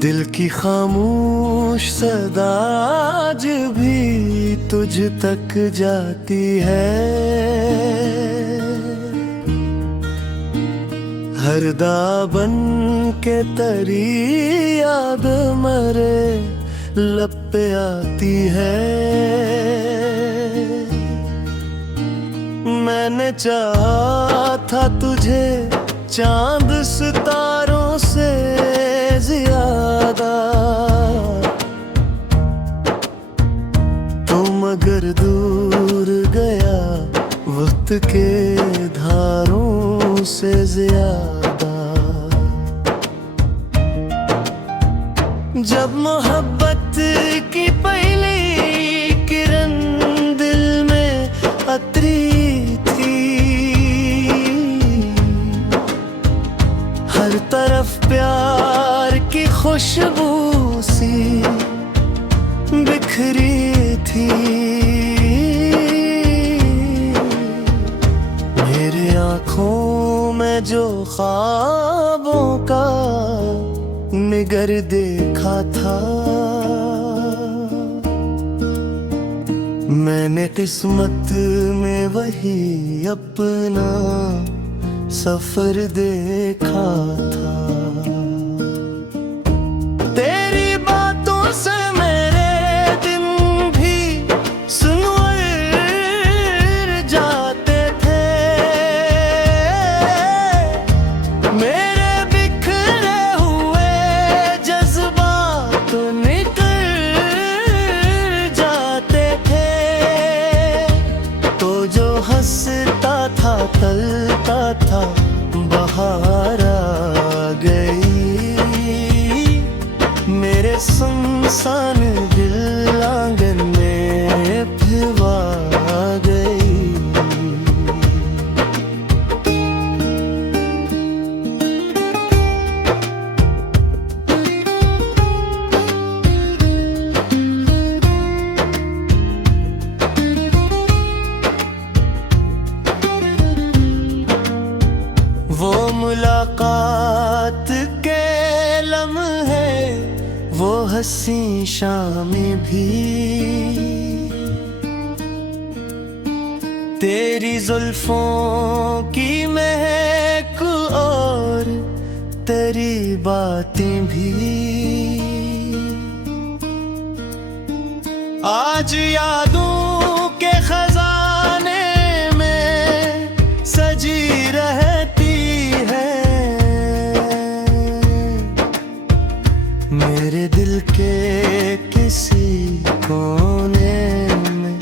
दिल की खामोश सदा आज भी तुझ तक जाती है। हरदा बन के तेरी याद मरे लब पे आती है। मैंने चाहा था तुझे चांद सितारों से ज्यादा, तुम अगर दूर गया वक्त के धारों से ज्यादा। जब मोहब्बत की पहली किरण दिल में अतरी थी, हर तरफ प्यार की खुशबू सी बिखरी थी। मेरे आँखों में जो ख्वाबों का निगर देखा था, मैंने किस्मत में वही अपना सफर देखा था। तेरी बातों से मेरे दिन भी सुनवर जाते थे। मेरे बिखरे हुए जज्बात निकल जाते थे। तो जो हंसता था तलता था बाहर आ गई। मेरे सुनसान दिल आंगन में फिवा गई। वो मुलाकात के लम्हे, वो हंसी शामें भी, तेरी जुल्फों की महक और तेरी बातें भी आज यादों के खजाने में सजी रहती है। मेरे दिल के किसी कोने में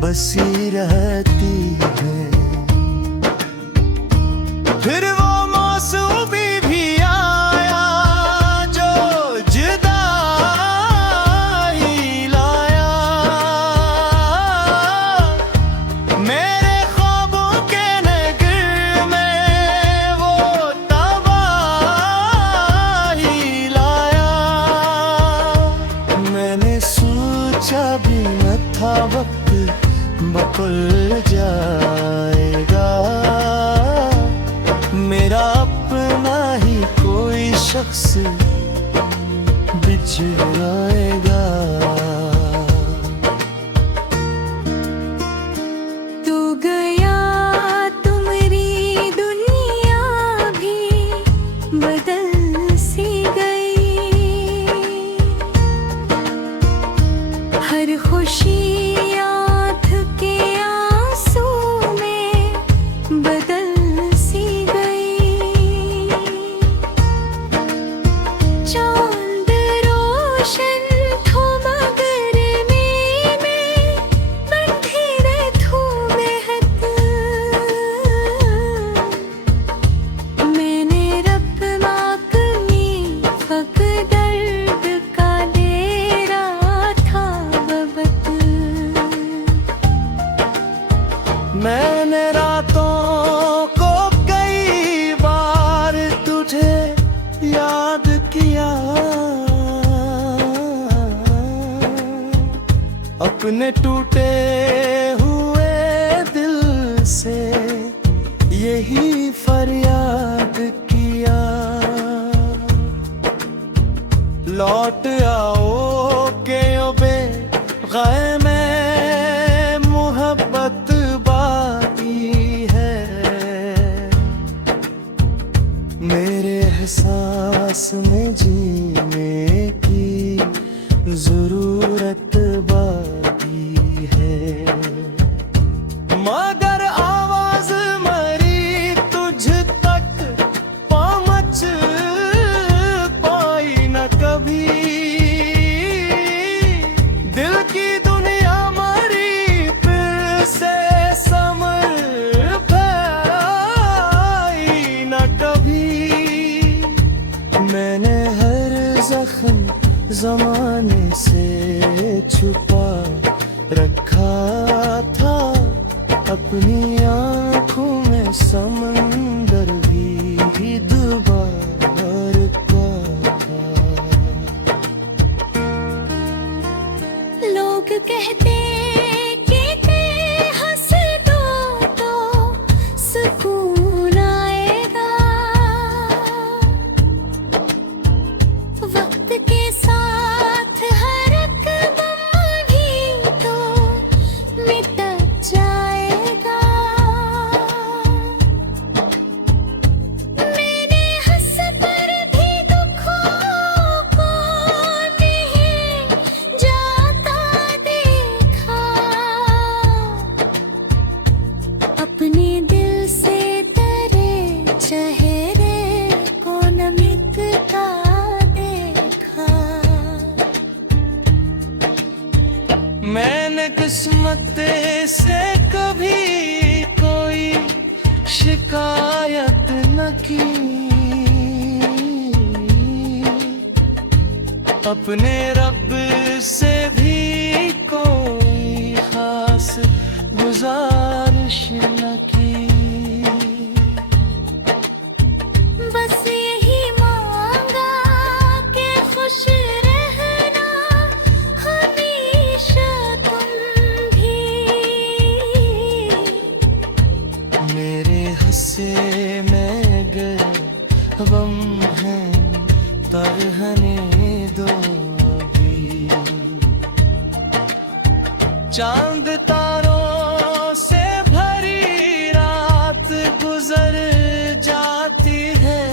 बसी रहती है। फिर वो मौसमी भी आया जो जुदाई लाया। मेरे ख्वाबों के नगर में वो तबाही लाया। मैंने सोचा भी न था वक्त बदल जाएगा। मेरा अपना ही कोई शख्स बिछड़ाएगा। तू गया तो मेरी दुनिया भी बदल सी गई। हर खुशी मैंने रातों को कई बार तुझे याद किया। अपने टूटे हुए दिल से यही फरियाद किया। लौट आओ के बे गए में मोहब्बत बाकी है। मेरे एहसास में जीने की जरूरत बाकी है। मगर आवाज मरी तुझ तक पहुंच पाई न कभी। दिल की दुनिया मरी फिर से समर पाई न कभी। मैंने हर जख्म जमाने से छुपा रखा था, अपनी आंखों में समंदर भी डुबा रखा था। लोग कहते कि हंस दो तो सुकून आएगा। वक्त के साथ हर एक गम भी तो मिट जाएगा। मैंने हंस कर भी दुखों को नहीं जाता देखा। अपने दिल से तेरे चेहरे को न मिटता देखा। मैंने किस्मत से कभी कोई शिकायत न की। अपने रब से भी कोई खास गुजारिश न की। बस यही मांगा कि खुश रहना हमेशा तुम भी। मेरे हंसे में गए गम हैं तरहने दो अभी। चांद तारों से भरी रात गुजर जाती है।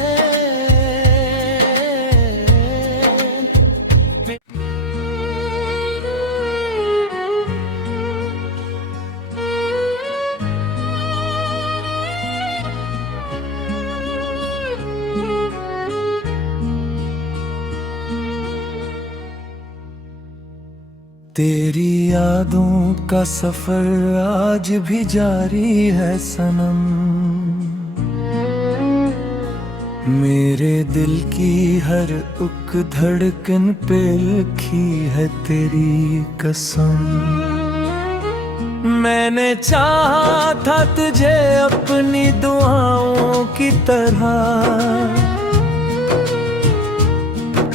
तेरी यादों का सफर आज भी जारी है सनम। मेरे दिल की हर उक धड़कन पे लिखी है तेरी कसम। मैंने चाहा था तुझे अपनी दुआओं की तरह,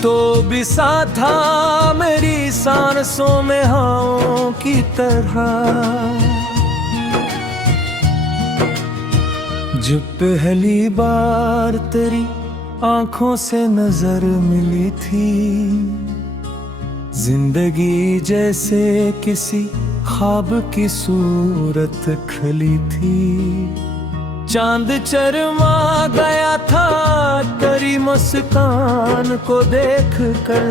तो भी साथ था मेरी सांसों में हवाओं की तरह। जब पहली बार तेरी आंखों से नजर मिली थी, जिंदगी जैसे किसी ख्वाब की सूरत खली थी। चांद चरमा गया था तेरी मुस्कान को देख कर।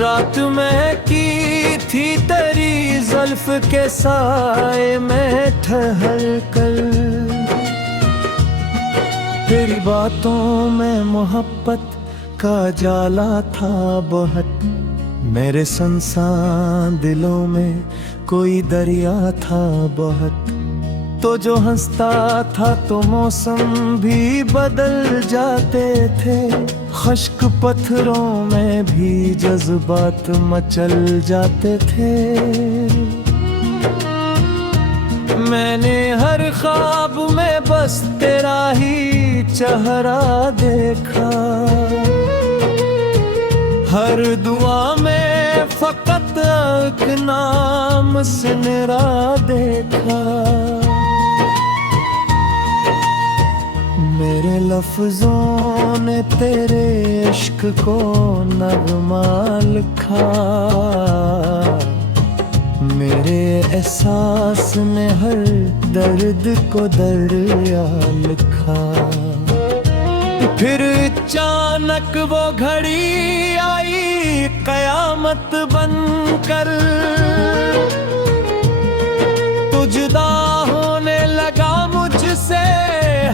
रात में की थी तेरी जुल्फ के साए में ठहर कर। तेरी बातों में मोहब्बत का जाला था बहुत। मेरे सुनसान दिलों में कोई दरिया था बहुत। तो जो हंसता था तो मौसम भी बदल जाते थे। खुश्क पत्थरों में भी जज्बात मचल जाते थे। मैंने हर ख्वाब में बस तेरा ही चेहरा देखा। हर दुआ में फकत एक नाम सुनहरा देखा। मेरे लफ्जों ने तेरे इश्क को नगमा लिखा, मेरे एहसास ने हर दर्द को दरिया लिखा। फिर अचानक वो घड़ी आई कयामत बनकर, तू जुदा होने लगा मुझसे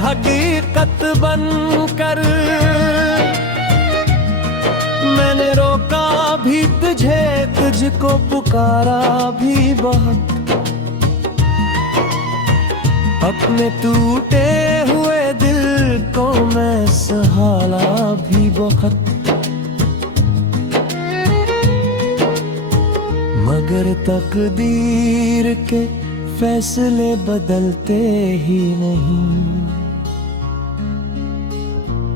हकीकत बनकर। मैंने रोका भी तुझे, तुझको पुकारा भी बहुत, अपने टूटे हुए दिल को मैं सहारा भी बहुत। मगर तकदीर के फैसले बदलते ही नहीं,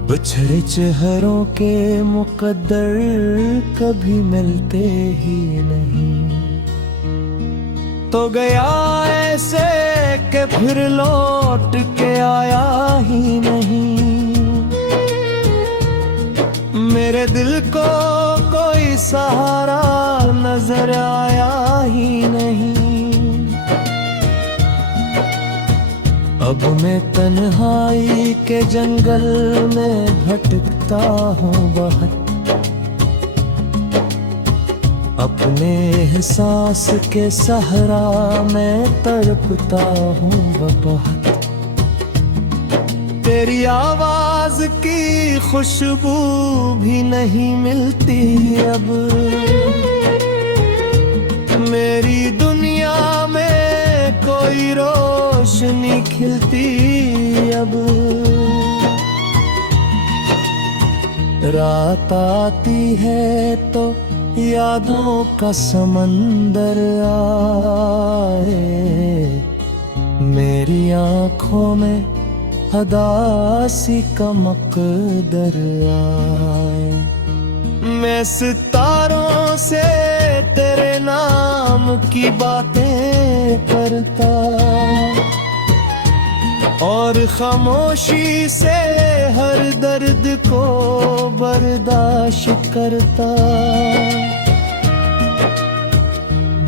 बिछड़े चेहरों के मुकद्दर कभी मिलते ही नहीं। तो गया ऐसे कि फिर लौट के आया ही नहीं, मेरे दिल को कोई सहारा नजर आया ही नहीं। अब मैं तन्हाई के जंगल में भटकता हूँ बहुत, अपने एहसास के सहरा में तड़पता हूँ बहुत। तेरी आवाज की खुशबू भी नहीं मिलती अब, मेरी दुनिया में कोई रोशनी खिलती अब। रात आती है तो यादों का समंदर आए, मेरी आँखों में उदासी का मकदर आए। मैं सितारों से तेरे नाम की बातें करता, और खामोशी से हर दर्द को बर्दाश्त करता।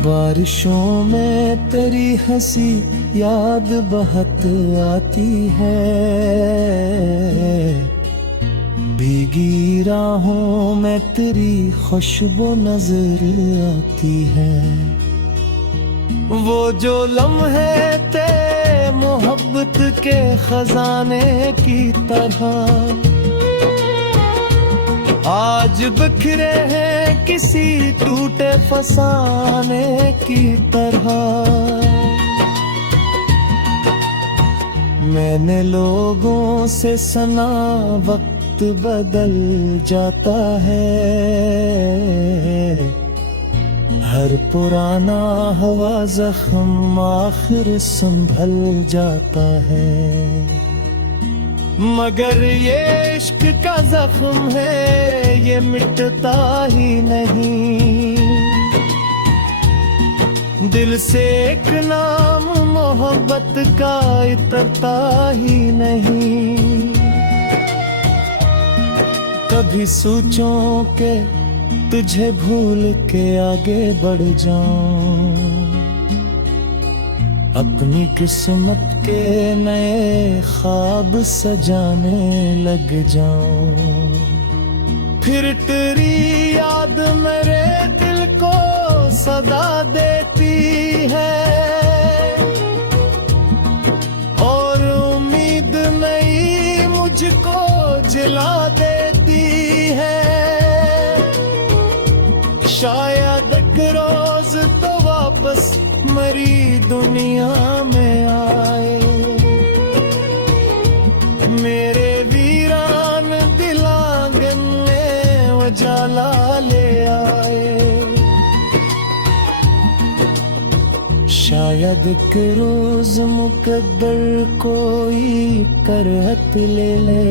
बारिशों में तेरी हंसी याद बहुत आती है, भीगी राहों में तेरी खुशबू नजर आती है। वो जो लम्हे थे मोहब्बत के खजाने की तरह, आज बिखरे हैं किसी टूटे फसाने की तरह। मैंने लोगों से सुना वक्त बदल जाता है, हर पुराना हवा जख्म आखिर संभल जाता है। मगर ये इश्क का जख्म है, ये मिटता ही नहीं। दिल से एक नाम मोहब्बत का इतरता ही नहीं। कभी सोचो के तुझे भूल के आगे बढ़ जाऊं, अपनी किस्मत के नए ख्वाब सजाने लग जाऊं। फिर तेरी याद मेरे दिल को सदा देती है, और उम्मीद नई मुझको जला देती है। शायद एक रोज तो वापस मरी दुनिया में आए, मेरे वीरान दिलांगन में उजाला ले आए। शायद एक रोज मुकद्दर कोई करहत ले ले,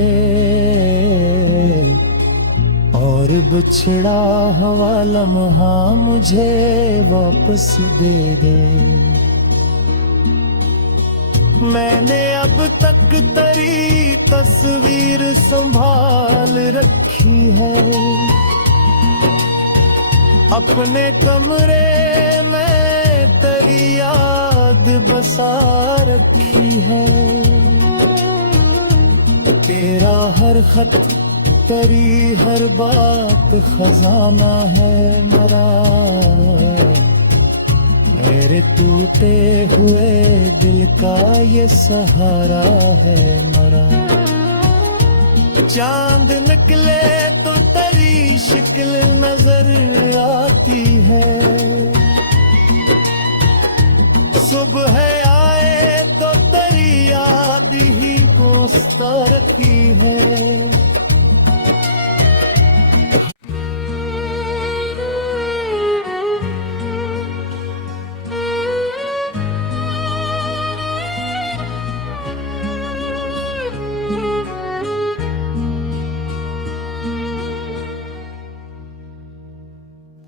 और बिछड़ा हुआ लम्हा मुझे वापस दे दे। मैंने अब तक तेरी तस्वीर संभाल रखी है, अपने कमरे में तेरी याद बसा रखी है। तेरा हर खत, तेरी हर बात खजाना है मेरा, मेरे टूटे हुए दिल का ये सहारा है मेरा। चांद निकले तो तेरी शिक्ल नजर आती है, सुबह आए तो तेरी याद ही कोसता रखी है।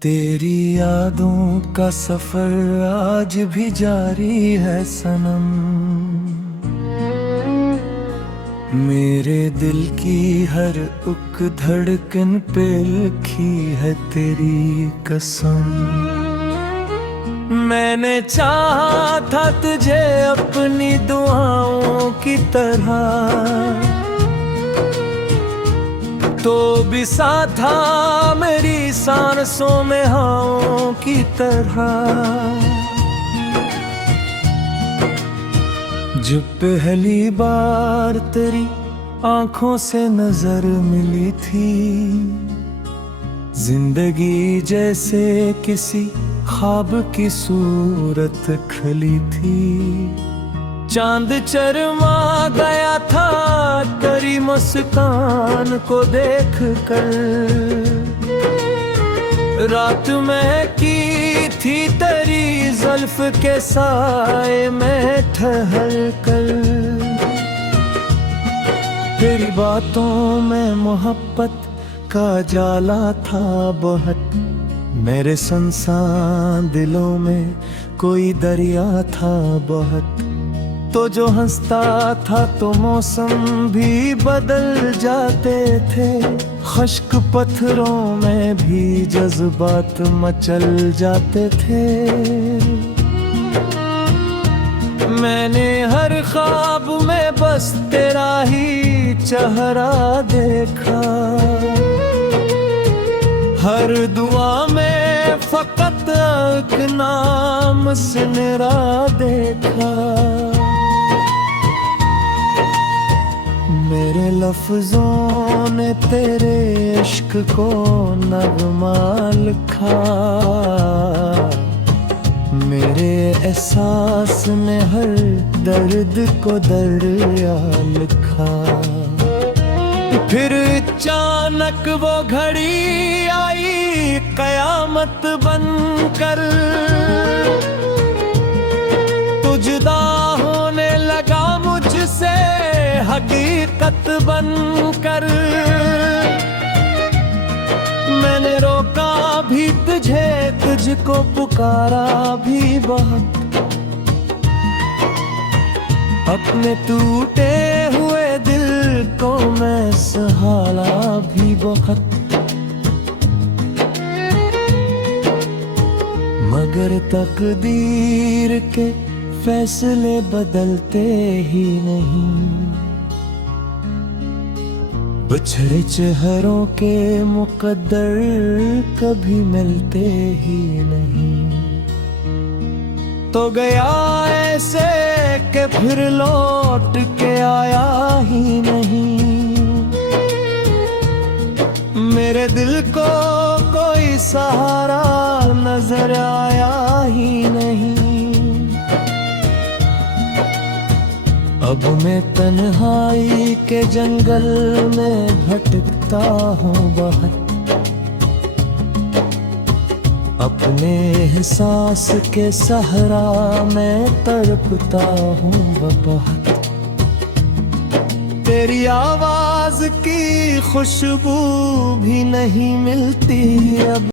तेरी यादों का सफर आज भी जारी है सनम, मेरे दिल की हर उक धड़कन पे लिखी है तेरी कसम। मैंने चाहा था तुझे अपनी दुआओं की तरह, तो भी साथ था मेरी सांसों में हवाओं की तरह। जब पहली बार तेरी आंखों से नजर मिली थी, जिंदगी जैसे किसी ख्वाब की सूरत खली थी। चांद चरमा गया था तेरी मुस्कान को देख कर, रात में की थी तेरी जुल्फ के साए में ठहर कर। तेरी बातों में मोहब्बत का जाला था बहुत, मेरे संसान दिलों में कोई दरिया था बहुत। तो जो हंसता था तो मौसम भी बदल जाते थे, खुश्क पत्थरों में भी जज्बात मचल जाते थे। मैंने हर ख्वाब में बस तेरा ही चेहरा देखा, हर दुआ में फकत एक नाम सुनहरा देखा। मेरे लफ्जों ने तेरे इश्क को नगमा लिखा, मेरे एहसास ने हर दर्द को दरिया लिखा। फिर अचानक वो घड़ी आई कयामत बनकर, तू जुदा होने लगा मुझसे हकीकत बनकर। मैंने रोका भी तुझे, तुझको पुकारा भी बहुत, अपने टूटे हुए दिल को मैं सहारा भी बहुत। मगर तकदीर के फैसले बदलते ही नहीं, बिछड़े चेहरों के मुकद्दर कभी मिलते ही नहीं। तो गया ऐसे कि फिर लौट के आया ही नहीं, मेरे दिल को कोई सहारा नजर आया ही नहीं। अब मैं तन्हाई के जंगल में भटकता हूँ बहुत, अपने एहसास के सहारा मैं तड़पता हूँ बहुत। तेरी आवाज की खुशबू भी नहीं मिलती अब।